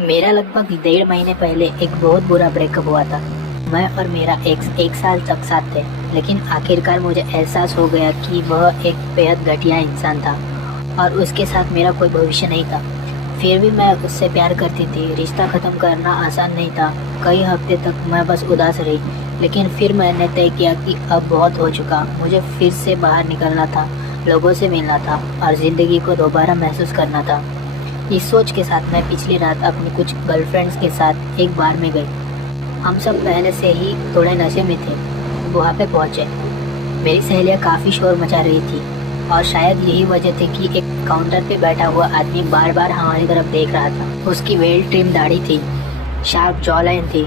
मेरा लगभग 1.5 महीने पहले एक बहुत बुरा ब्रेकअप हुआ था। मैं और मेरा एक्स 1 साल तक साथ थे, लेकिन आखिरकार मुझे एहसास हो गया कि वह एक बेहद घटिया इंसान था और उसके साथ मेरा कोई भविष्य नहीं था। फिर भी मैं उससे प्यार करती थी। रिश्ता ख़त्म करना आसान नहीं था। कई हफ्ते तक मैं बस उदास रही, लेकिन फिर मैंने तय किया कि अब बहुत हो चुका। मुझे फिर से बाहर निकलना था, लोगों से मिलना था और ज़िंदगी को दोबारा महसूस करना था। इस सोच के साथ मैं पिछली रात अपनी कुछ गर्लफ्रेंड्स के साथ एक बार में गई। हम सब पहले से ही थोड़े नशे में थे। वहाँ पे पहुँचे, मेरी सहेलियाँ काफ़ी शोर मचा रही थी और शायद यही वजह थी कि एक काउंटर पे बैठा हुआ आदमी बार बार हमारी तरफ देख रहा था। उसकी वेल ट्रिम दाढ़ी थी, शार्प जॉ लाइन थी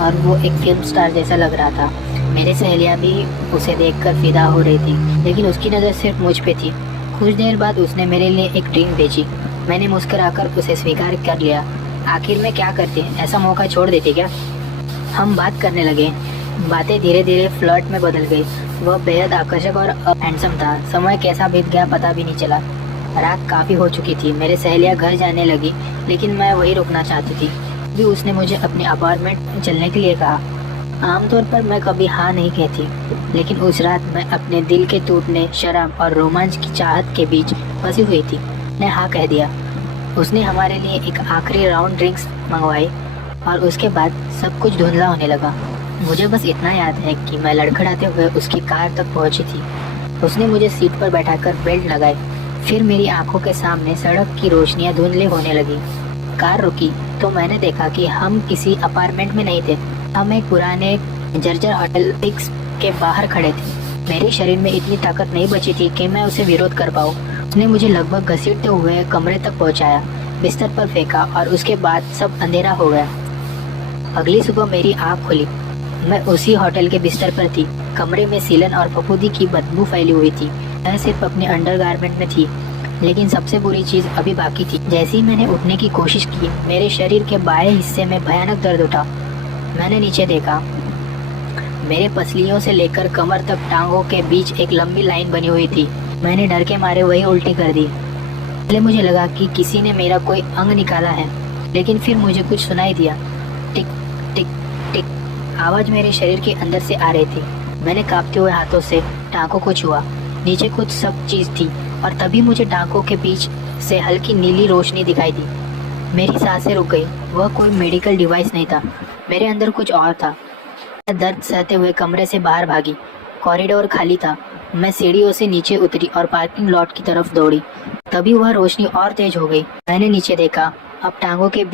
और वो एक फिल्म स्टार जैसा लग रहा था। मेरी सहेलियाँ भी उसे देखकर फिदा हो रही थी, लेकिन उसकी नज़र सिर्फ मुझ पे थी। कुछ देर बाद उसने मेरे लिए एक ड्रिंक भेजी। मैंने मुस्कुराकर उसे स्वीकार कर लिया। आखिर में क्या करते, ऐसा मौका छोड़ देते क्या? हम बात करने लगे। बातें धीरे धीरे फ्लर्ट में बदल गई। वह बेहद आकर्षक और हैंडसम था। समय कैसा बीत गया पता भी नहीं चला। रात काफ़ी हो चुकी थी। मेरे सहेलियाँ घर जाने लगी, लेकिन मैं वही रुकना चाहती थी। भी उसने मुझे अपने अपार्टमेंट चलने के लिए कहा। आमतौर पर मैं कभी हाँ नहीं कहती, लेकिन उस रात मैं अपने दिल के टूटने, शराब और रोमांच की चाहत के बीच फंसी हुई थी। ने हाँ कह दिया। उसने हमारे लिए एक आखिरी राउंड ड्रिंक्स मंगवाई और उसके बाद सब कुछ धुंधला होने लगा। मुझे बस इतना याद है कि मैं लड़खड़ाते हुए उसकी कार तक पहुंची थी। उसने मुझे सीट पर बैठाकर बेल्ट लगाई। फिर मेरी आंखों के सामने सड़क की रोशनियां धुंधली होने लगी। कार रुकी तो मैंने देखा कि हम किसी अपार्टमेंट में नहीं थे। हम एक पुराने जर्जर होटल पिक्स के बाहर खड़े थे। मेरे शरीर में इतनी ताकत नहीं बची थी कि मैं उसे विरोध कर पाऊँ। उसने मुझे लगभग घसीटते हुए कमरे तक पहुंचाया, बिस्तर पर फेंका और उसके बाद सब अंधेरा हो गया। अगली सुबह मेरी आँख खुली। मैं उसी होटल के बिस्तर पर थी। कमरे में सीलन और फफूंदी की बदबू फैली हुई थी। मैं सिर्फ अपने अंडरगारमेंट में थी, लेकिन सबसे बुरी चीज़ अभी बाकी थी। जैसे ही मैंने उठने की कोशिश की, मेरे शरीर के बाएं हिस्से में भयानक दर्द उठा। मैंने नीचे देखा। मेरे पसलियों से लेकर कमर तक टांगों के बीच एक लंबी लाइन बनी हुई थी। मैंने डर के मारे वही उल्टी कर दी। पहले मुझे लगा कि किसी ने मेरा कोई अंग निकाला है, लेकिन फिर मुझे कुछ सुनाई दिया। टिक टिक टिक आवाज़ मेरे शरीर के अंदर से आ रही थी। मैंने कांपते हुए हाथों से टांगों को छुआ। नीचे कुछ सब चीज़ थी और तभी मुझे टांगों के बीच से हल्की नीली रोशनी दिखाई दी। मेरी सांसें रुक गई। वह कोई मेडिकल डिवाइस नहीं था, मेरे अंदर कुछ और था। मैं दर्द सहते हुए कमरे से बाहर भागी। कॉरिडोर खाली था। मैं सीढ़ियों से नीचे उतरी और पार्किंग लॉट की तरफ दौड़ी। तभी वह रोशनी और तेज हो गई। मैंने नीचे देखा। अब टांगों के